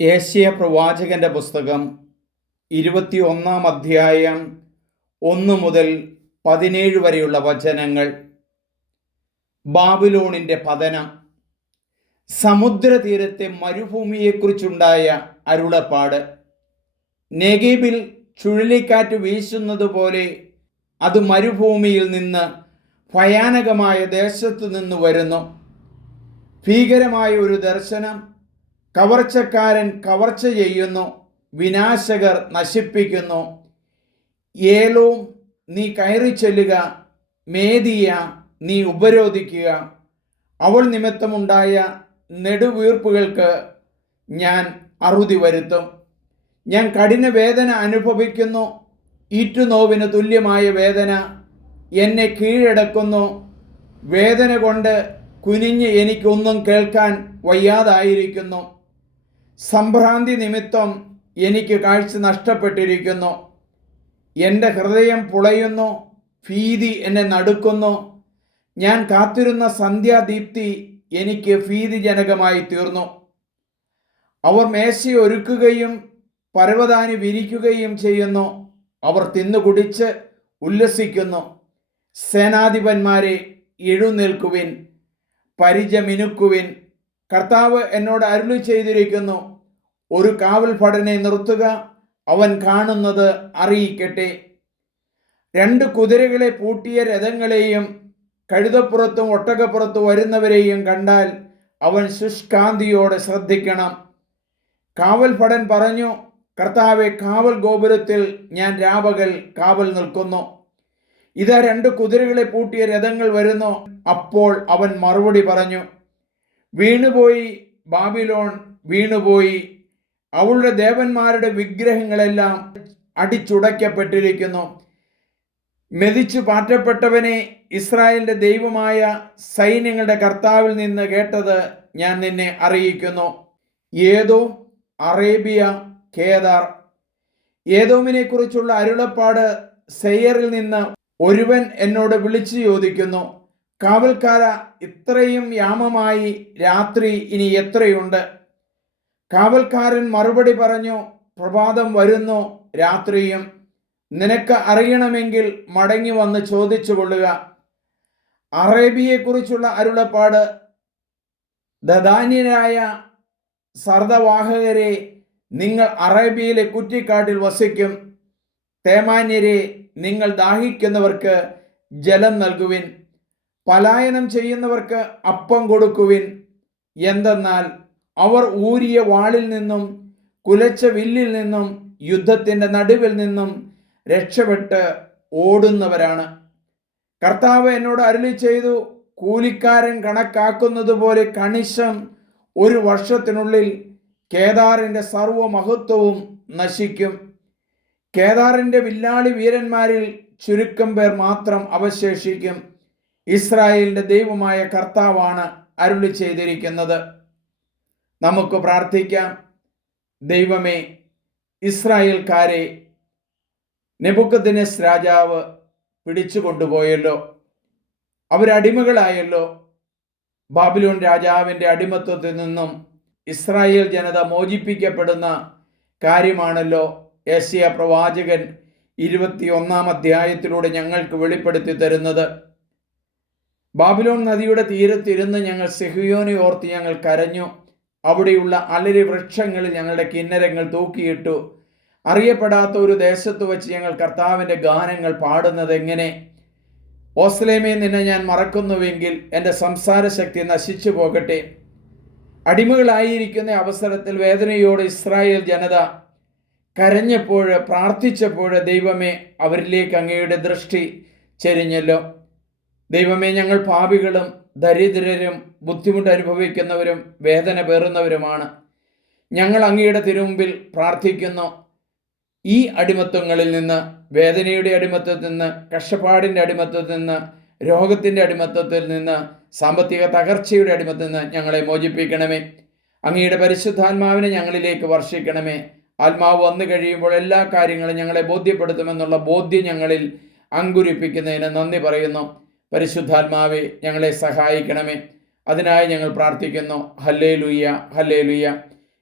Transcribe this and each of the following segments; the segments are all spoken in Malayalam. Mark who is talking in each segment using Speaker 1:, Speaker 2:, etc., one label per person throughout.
Speaker 1: ഏഷ്യ പ്രവാചകന്റെ പുസ്തകം ഇരുപത്തി ഒന്നാം അധ്യായം ഒന്ന് മുതൽ പതിനേഴ് വരെയുള്ള വചനങ്ങൾ. ബാബിലോണിന്റെ പതനം സമുദ്രതീരത്തെ മരുഭൂമിയെക്കുറിച്ചുണ്ടായ അരുളപ്പാട് നെഗീബിൽ ചുഴലിക്കാറ്റ് വീശുന്നത് പോലെ അത് മരുഭൂമിയിൽ നിന്ന് ഭയാനകമായ ദേശത്തു നിന്ന് വരുന്നു. ഭീകരമായ ഒരു ദർശനം കവർച്ചക്കാരൻ കവർച്ച ചെയ്യുന്നു വിനാശകർ നശിപ്പിക്കുന്നു. ഏലോം നീ കയറി ചെല്ലുക മേദിയ നീ ഉപരോധിക്കുക. അവൾ നിമിത്തമുണ്ടായ നെടുവീർപ്പുകൾക്ക് ഞാൻ അറുതി വരുത്തും. ഞാൻ കഠിന വേദന അനുഭവിക്കുന്നു ഈറ്റുനോവിന് തുല്യമായ വേദന എന്നെ കീഴടക്കുന്നു. വേദന കൊണ്ട് കുനിഞ്ഞ് എനിക്കൊന്നും കേൾക്കാൻ വയ്യാതായിരിക്കുന്നു. സംഭ്രാന്തി നിമിത്തം എനിക്ക് കാഴ്ച നഷ്ടപ്പെട്ടിരിക്കുന്നു. എന്റെ ഹൃദയം പുളയുന്നു ഭീതി എന്നെ നടുക്കുന്നു. ഞാൻ കാത്തിരുന്ന സന്ധ്യാദീപ്തി എനിക്ക് ഭീതിജനകമായി തീർന്നു. അവർ മേശ ഒരുക്കുകയും പർവതാനി വിരിക്കുകയും ചെയ്യുന്നു. അവർ തിന്നുകുടിച്ച് ഉല്ലസിക്കുന്നു. സേനാധിപന്മാരെ എഴുന്നേൽക്കുവിൻ പരിചമിനുക്കുവിൻ കർത്താവ് എന്നോട് അരുളി ചെയ്തിരിക്കുന്നു. ഒരു കാവൽ ഭടനെ നിർത്തുക അവൻ കാണുന്നത് അറിയിക്കട്ടെ. രണ്ട് കുതിരകളെ പൂട്ടിയ രഥങ്ങളെയും കഴുതപ്പുറത്തും ഒട്ടകപ്പുറത്തും വരുന്നവരെയും കണ്ടാൽ അവൻ ശുഷ്കാന്തിയോടെ ശ്രദ്ധിക്കണം. കാവൽ ഭടൻ പറഞ്ഞു കർത്താവെ കാവൽ ഗോപുരത്തിൽ ഞാൻ രാവകൽ കാവൽ നിൽക്കുന്നു. ഇതാ രണ്ട് കുതിരകളെ പൂട്ടിയ രഥങ്ങൾ വരുന്നു. അപ്പോൾ അവൻ മറുപടി പറഞ്ഞു വീണുപോയി ബാബിലോൺ വീണുപോയി. അവളുടെ ദേവന്മാരുടെ വിഗ്രഹങ്ങളെല്ലാം അടിച്ചുടയ്ക്കപ്പെട്ടിരിക്കുന്നു. മെതിച്ചു പാറ്റപ്പെട്ടവനെ ഇസ്രായേലിന്റെ ദൈവമായ സൈന്യങ്ങളുടെ കർത്താവിൽ നിന്ന് കേട്ടത് ഞാൻ നിന്നെ അറിയിക്കുന്നു. ഏതോ അറേബ്യ കേദാർ. ഏതോമിനെ കുറിച്ചുള്ള അരുളപ്പാട് സെയ്യറിൽ നിന്ന് ഒരുവൻ എന്നോട് വിളിച്ചു ചോദിക്കുന്നു. കാവൽക്കാര ഇത്രയും യാമമായി രാത്രി ഇനി എത്രയുണ്ട്? കാവൽക്കാരൻ മറുപടി പറഞ്ഞു പ്രഭാതം വരുന്നു രാത്രിയും. നിനക്ക് അറിയണമെങ്കിൽ മടങ്ങി വന്ന് ചോദിച്ചു കൊള്ളുക. അറേബ്യയെക്കുറിച്ചുള്ള അരുളപ്പാട്. ദദാന്യരായ സർദവാഹകരെ നിങ്ങൾ അറേബ്യയിലെ കുറ്റിക്കാട്ടിൽ വസിക്കും. തേമാന്യരെ നിങ്ങൾ ദാഹിക്കുന്നവർക്ക് ജലം നൽകുവിൻ. പലായനം ചെയ്യുന്നവർക്ക് അപ്പം കൊടുക്കുവിൻ. എന്തെന്നാൽ അവർ ഊരിയ വാളിൽ നിന്നും കുലച്ച വില്ലിൽ നിന്നും യുദ്ധത്തിന്റെ നടുവിൽ നിന്നും രക്ഷപ്പെട്ട് ഓടുന്നവരാണ്. കർത്താവ് എന്നോട് അരുളി ചെയ്തു കൂലിക്കാരൻ കണക്കാക്കുന്നത് പോലെ കണിശം ഒരു വർഷത്തിനുള്ളിൽ കേദാറിന്റെ സർവമഹത്വവും നശിക്കും. കേദാറിന്റെ വില്ലാളി വീരന്മാരിൽ ചുരുക്കം പേർ മാത്രം അവശേഷിക്കും. ഇസ്രായേലിന്റെ ദൈവമായ കർത്താവാണ് അരുളി ചെയ്തിരിക്കുന്നത്. നമുക്ക് പ്രാർത്ഥിക്കാം. ദൈവമേ ഇസ്രായേൽക്കാരെ നെബുക്കദിനസ് രാജാവ് പിടിച്ചു കൊണ്ടുപോയല്ലോ. അവരടിമകളായല്ലോ ബാബിലോൺ രാജാവിന്റെ അടിമത്വത്തിൽ നിന്നും ഇസ്രായേൽ ജനത മോചിപ്പിക്കപ്പെടുന്ന കാര്യമാണല്ലോ. ഏഷ്യ പ്രവാചകൻ ഇരുപത്തി ഒന്നാം അധ്യായത്തിലൂടെ ഞങ്ങൾക്ക് വെളിപ്പെടുത്തി തരുന്നത്. ബാബിലോൺ നദിയുടെ തീരത്തിരുന്ന് ഞങ്ങൾ സെഹിയോനെ ഓർത്ത് ഞങ്ങൾ കരഞ്ഞു. അവിടെയുള്ള അലരി വൃക്ഷങ്ങളിൽ ഞങ്ങളുടെ കിന്നരങ്ങൾ തൂക്കിയിട്ടു. അറിയപ്പെടാത്ത ഒരു ദേശത്ത് വെച്ച് ഞങ്ങൾ കർത്താവിന്റെ ഗാനങ്ങൾ പാടുന്നത് എങ്ങനെ? ഓസ്ലേമേ നിന്നെ ഞാൻ മറക്കുന്നുവെങ്കിൽ എന്റെ സംസാര ശക്തി നശിച്ചു പോകട്ടെ. അടിമകളായിരിക്കുന്ന അവസരത്തിൽ വേദനയോടെ ഇസ്രായേൽ ജനത കരഞ്ഞപ്പോൾ പ്രാർത്ഥിച്ചപ്പോൾ ദൈവമേ അവരിലേക്ക് അങ്ങയുടെ ദൃഷ്ടി ചെരിഞ്ഞല്ലോ. ദൈവമേ ഞങ്ങൾ പാപികളും ദരിദ്രരും ബുദ്ധിമുട്ട് അനുഭവിക്കുന്നവരും വേദന പേറുന്നവരുമാണ്. ഞങ്ങൾ അങ്ങയുടെ തിരുമുമ്പിൽ പ്രാർത്ഥിക്കുന്നു. ഈ അടിമത്വങ്ങളിൽ നിന്ന് വേദനയുടെ അടിമത്വത്തിൽ നിന്ന് കഷ്ടപ്പാടിന്റെ അടിമത്വത്തിൽ നിന്ന് രോഗത്തിന്റെ അടിമത്തത്തിൽ നിന്ന് സാമ്പത്തിക തകർച്ചയുടെ അടിമത്തിൽ നിന്ന് ഞങ്ങളെ മോചിപ്പിക്കണമേ. അങ്ങയുടെ പരിശുദ്ധാത്മാവിനെ ഞങ്ങളിലേക്ക് വർഷിക്കണമേ. ആത്മാവ് വന്നു കഴിയുമ്പോൾ എല്ലാ കാര്യങ്ങളും ഞങ്ങളെ ബോധ്യപ്പെടുത്തുമെന്നുള്ള ബോധ്യം ഞങ്ങളിൽ അങ്കുരിപ്പിക്കുന്നതിന് നന്ദി പറയുന്നു. പരിശുദ്ധാത്മാവെ ഞങ്ങളെ സഹായിക്കണമേ. അതിനായി ഞങ്ങൾ പ്രാർത്ഥിക്കുന്നു. ഹല്ലേ ലുയ്യ ഹല്ലേ ലുയ്യ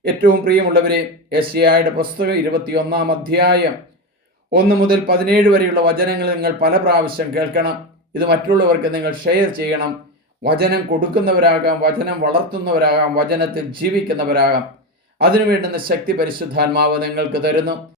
Speaker 1: ഏറ്റവും പ്രിയമുള്ളവരെ യശയായുടെ പുസ്തകം ഇരുപത്തിയൊന്നാം അധ്യായം ഒന്ന് മുതൽ പതിനേഴ് വരെയുള്ള വചനങ്ങൾ നിങ്ങൾ പല പ്രാവശ്യം കേൾക്കണം. ഇത് മറ്റുള്ളവർക്ക് നിങ്ങൾ ഷെയർ ചെയ്യണം. വചനം കൊടുക്കുന്നവരാകാം വചനം വളർത്തുന്നവരാകാം വചനത്തിൽ ജീവിക്കുന്നവരാകാം. അതിനു വേണ്ടുന്ന ശക്തി പരിശുദ്ധാത്മാവ് നിങ്ങൾക്ക് തരുന്നു.